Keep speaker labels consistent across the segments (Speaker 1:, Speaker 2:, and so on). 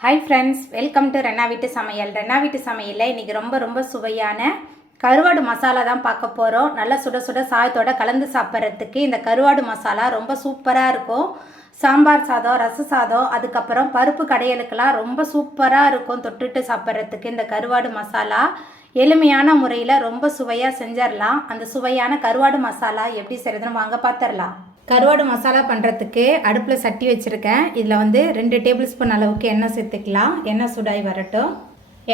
Speaker 1: Hi friends welcome to Renna வீட்டு சமையல். ரெண்ணா வீட்டு சமையலில் இன்றைக்கி ரொம்ப ரொம்ப சுவையான கருவாடு மசாலா தான் பார்க்க போகிறோம் நல்லா சுட சுட சாயத்தோட கலந்து சாப்பிட்றதுக்கு இந்த கருவாடு மசாலா ரொம்ப சூப்பராக இருக்கும். சாம்பார் சாதம் ரச சாதம் அதுக்கப்புறம் பருப்பு கடையலுக்கெல்லாம் ரொம்ப சூப்பராக இருக்கும் தொட்டுட்டு சாப்பிட்றதுக்கு இந்த கருவாடு மசாலா. எளிமையான முறையில் ரொம்ப சுவையாக செஞ்சிடலாம் அந்த சுவையான கருவாடு மசாலா எப்படி செய்கிறதுன்னு வாங்க பார்த்துடலாம் கருவாடு மசாலா பண்ணுறதுக்கு அடுப்பில் சட்டி வச்சுருக்கேன். இதில் வந்து ரெண்டு டேபிள் ஸ்பூன் அளவுக்கு எண்ணெய் சேர்த்துக்கலாம். எண்ணெய் சுடாய் வரட்டும்.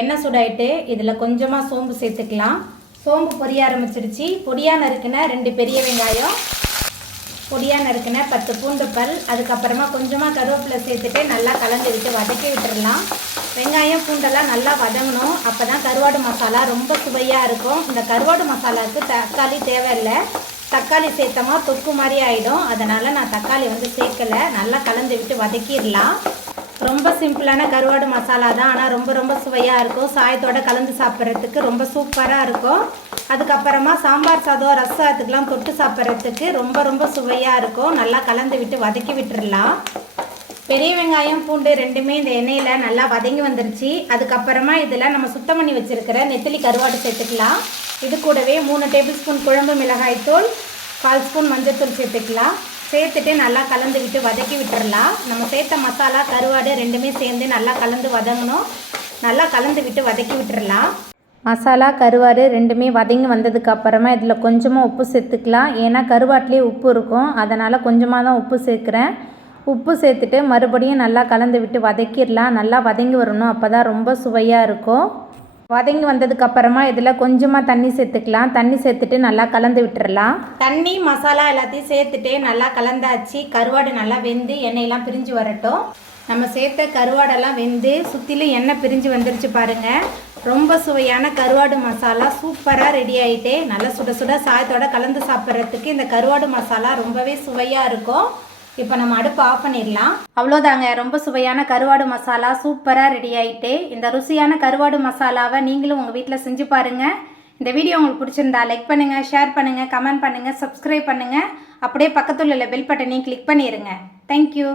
Speaker 1: எண்ணெய் சுடாயிட்டு இதில் கொஞ்சமாக சோம்பு சேர்த்துக்கலாம். சோம்பு பொரிய ஆரம்பிச்சிருச்சு. பொடியாக நறுக்கின ரெண்டு பெரிய வெங்காயம் பொடியாக நறுக்கின பத்து பூண்டு பல் அதுக்கப்புறமா கொஞ்சமாக கருவேப்பிலை சேர்த்துட்டு நல்லா கலந்து விட்டு வதக்கி விட்டுறலாம். வெங்காயம் பூண்டெல்லாம் நல்லா வதங்கணும். அப்போ தான் கருவாடு மசாலா ரொம்ப சுவையாக இருக்கும். இந்த கருவாடு மசாலாவுக்கு தக்காளி தேவையில்லை. தக்காளி சேர்த்தோமா தொக்கு மாதிரி ஆகிடும் அதனால் நான் தக்காளி வந்து சேர்க்கலை நல்லா கலந்து விட்டு வதக்கிடலாம். ரொம்ப சிம்பிளான கருவாடு மசாலா தான். ஆனால் ரொம்ப ரொம்ப சுவையாக இருக்கும். சாயத்தோட கலந்து சாப்பிட்றதுக்கு ரொம்ப சூப்பராக இருக்கும். அதுக்கப்புறமா சாம்பார் சாதம் ரசத்துக்கெலாம் தொட்டு சாப்பிட்றதுக்கு ரொம்ப ரொம்ப சுவையாக இருக்கும். நல்லா கலந்து விட்டு வதக்கி விட்டுடலாம் பெரிய வெங்காயம் பூண்டு ரெண்டுமே இந்த எண்ணெயில் நல்லா வதங்கி வந்துருச்சு. அதுக்கப்புறமா இதில் நம்ம சுத்தம் பண்ணி வச்சுருக்கிற நெத்திலி கருவாடு சேர்த்துக்கலாம். இது கூடவே மூணு டேபிள் ஸ்பூன் குழம்பு மிளகாய்த்தூள் கால் ஸ்பூன் மஞ்சத்தூள் சேர்த்துக்கலாம். சேர்த்துட்டு நல்லா கலந்து விட்டு வதக்கி விட்டுறலாம். நம்ம சேர்த்த மசாலா கருவாடு ரெண்டுமே சேர்ந்து நல்லா கலந்து வதங்கணும். நல்லா கலந்து விட்டு வதக்கி விட்டுறலாம். மசாலா கருவாடு ரெண்டுமே வதங்கி வந்ததுக்கு அப்புறமா இதில் கொஞ்சமாக உப்பு சேர்த்துக்கலாம். ஏன்னா கருவாட்டிலே உப்பு இருக்கும். அதனால் கொஞ்சமாக தான் உப்பு சேர்க்குறேன். உப்பு சேர்த்துட்டு மறுபடியும் நல்லா கலந்து விட்டு வதக்கிடலாம். நல்லா வதங்கி வரணும். அப்போ தான் ரொம்ப சுவையாக இருக்கும். வதங்கி வந்ததுக்கு அப்புறமா இதில் கொஞ்சமாக தண்ணி சேர்த்துக்கலாம். தண்ணி சேர்த்துட்டு நல்லா கலந்து விட்டுறலாம். தண்ணி மசாலா எல்லாத்தையும் சேர்த்துட்டு நல்லா கலந்தாச்சு. கருவாடு நல்லா வெந்து எண்ணெயெல்லாம் பிரிஞ்சு வரட்டும். நம்ம சேர்த்த கருவாடெல்லாம் வெந்து சுற்றிலும் எண்ணெய் பிரிஞ்சு வந்துருச்சு பாருங்கள் ரொம்ப சுவையான கருவாடு மசாலா சூப்பராக ரெடி ஆகிட்டு நல்லா சுட சுட சாயத்தோட கலந்து சாப்பிட்றதுக்கு இந்த கருவாடு மசாலா ரொம்பவே சுவையாக இருக்கும். இப்போ நம்ம அடுப்பு ஆஃப் பண்ணிடலாம். அவ்வளோதாங்க ரொம்ப சுவையான கருவாடு மசாலா சூப்பராக ரெடி ஆகிட்டு இந்த ருசியான கருவாடு மசாலாவை நீங்களும் உங்கள் வீட்டில் செஞ்சு பாருங்கள் இந்த வீடியோ உங்களுக்கு பிடிச்சிருந்தா லைக் பண்ணுங்கள் ஷேர் பண்ணுங்கள் கமெண்ட் பண்ணுங்கள் சப்ஸ்கிரைப் பண்ணுங்கள் அப்படியே பக்கத்தில் உள்ள பெல் பட்டனையும் கிளிக் பண்ணிடுங்க தேங்க்யூ